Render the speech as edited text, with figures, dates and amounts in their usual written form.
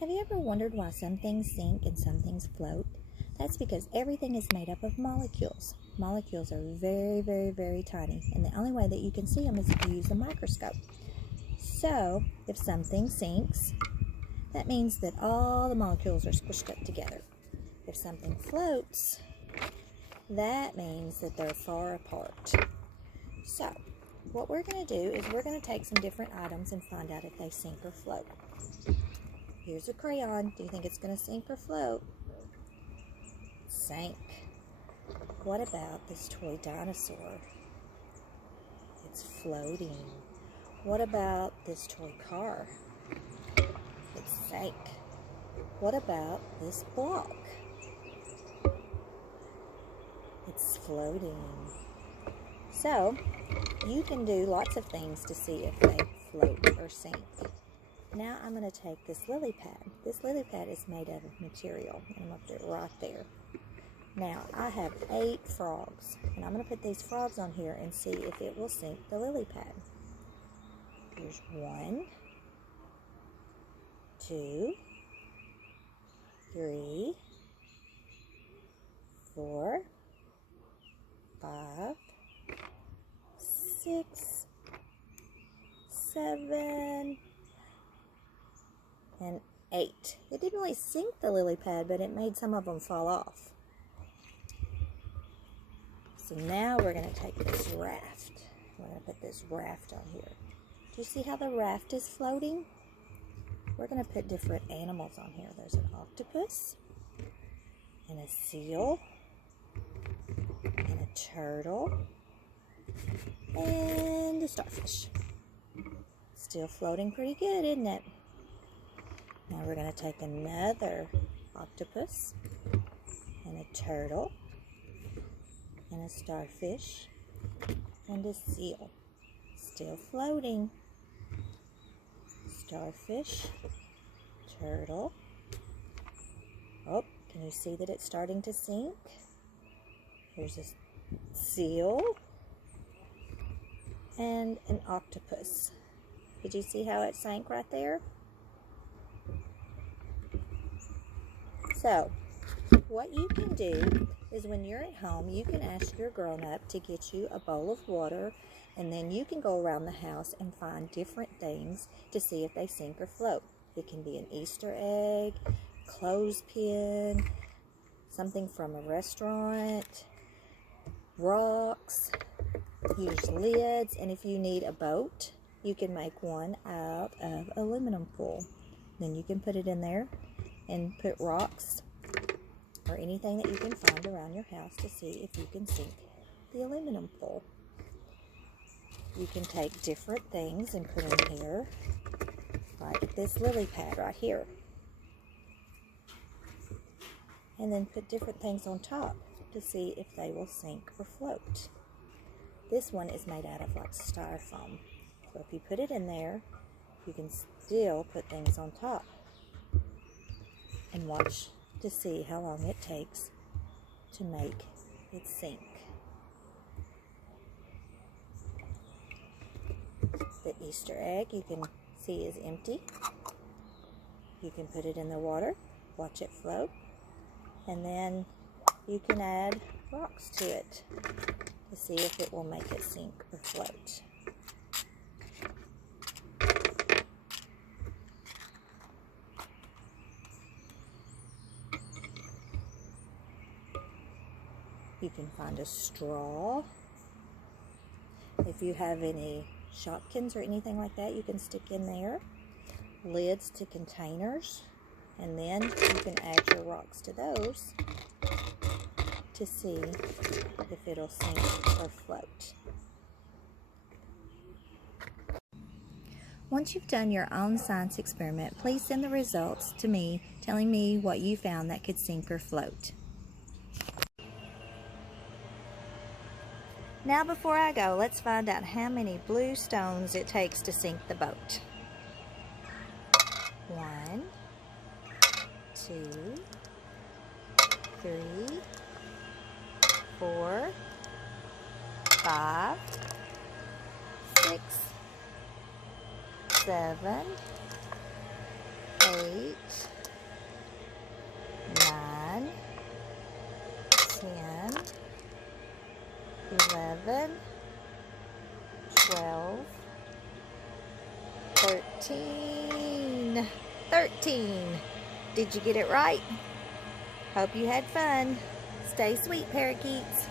Have you ever wondered why some things sink and some things float? That's because everything is made up of molecules. Molecules are very, very, very tiny, and the only way that you can see them is if you use a microscope. So, if something sinks, that means that all the molecules are squished up together. If something floats, that means that they're far apart. So, what we're going to do is we're going to take some different items and find out if they sink or float. Here's a crayon. Do you think it's going to sink or float? Sank. What about this toy dinosaur? It's floating. What about this toy car? It sank. What about this block? It's floating. So, you can do lots of things to see if they float or sink. Now I'm going to take this lily pad. This lily pad is made out of material, and I'm going to put it right there. Now, I have 8 frogs, and I'm going to put these frogs on here and see if it will sink the lily pad. Here's 1, 2, 3, 4, 5, 6, 7, and 8. It didn't really sink the lily pad, but it made some of them fall off. So now we're going to take this raft. We're going to put this raft on here. Do you see how the raft is floating? We're going to put different animals on here. There's an octopus, and a seal, and a turtle, and a starfish. Still floating pretty good, isn't it? Now we're going to take another octopus, and a turtle, and a starfish, and a seal. Still floating. Starfish, turtle. Oh, can you see that it's starting to sink? Here's a seal and an octopus. Did you see how it sank right there? So, what you can do is when you're at home, you can ask your grown-up to get you a bowl of water, and then you can go around the house and find different things to see if they sink or float. It can be an Easter egg, clothespin, something from a restaurant, rocks, use lids, and if you need a boat, you can make one out of aluminum foil. Then you can put it in there and put rocks or anything that you can find around your house to see if you can sink the aluminum foil. You can take different things and put them here, like this lily pad right here. And then put different things on top to see if they will sink or float. This one is made out of like styrofoam. So if you put it in there, you can still put things on top. And watch to see how long it takes to make it sink. The Easter egg you can see is empty. You can put it in the water, watch it float, and then you can add rocks to it to see if it will make it sink or float. You can find a straw. If you have any Shopkins or anything like that, you can stick in there. Lids to containers. And then you can add your rocks to those to see if it'll sink or float. Once you've done your own science experiment, please send the results to me telling me what you found that could sink or float. Now before I go, let's find out how many blue stones it takes to sink the boat. 1, 2, 3, 4, 5, 6, 7, 8, 8, 9, 10, 11, 12, 13. 13. Did you get it right? Hope you had fun. Stay sweet, parakeets.